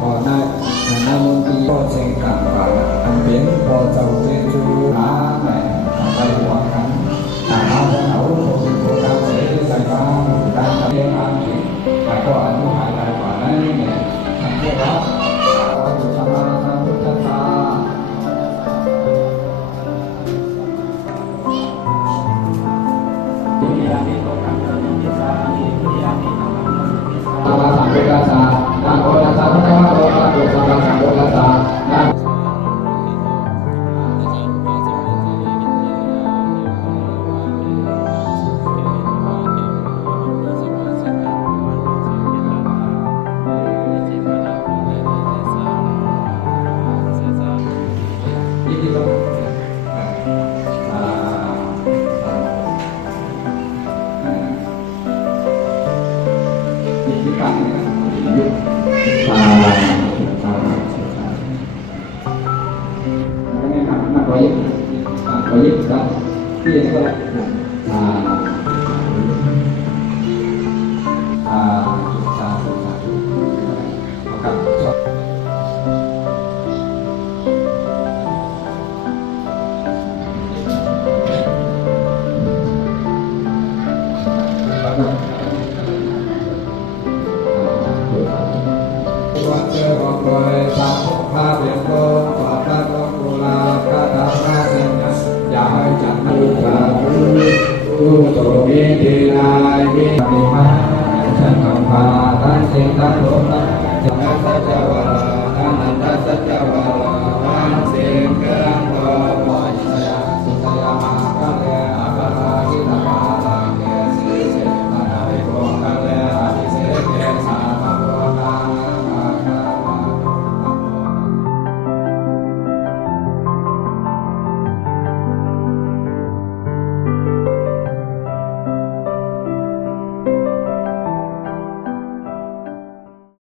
ขอได้นามนตรีก็เชิงกลางป่าอันเป็นพอเจ้าเจจูหาแม่ไปหัวกันหาจะเอาคนโบราณเสียใส่บ้างได้ทำเองอันนี้แต่ก็อนุหารได้กว่านั้นเนี่ยทำเพื่อรับขออยู่ธรรมะธรรมพุทธศาอาลาสังโฆราชานาโฆราชาพระเจ้าโลกาโตสัมมาสังโฆราชาวัดเจ้าบอกเลยสามพพาเบียงโลกปาตาโลกุลาคาถาพระเสนาอย่าให้จันทร์ตาผู้โตมีดีนายมีดีมาฉันคำพาตั้งสิ่งตั้งลมตั้งจันทร์สัจวารานันทสัจวาราวันเสียงเกิน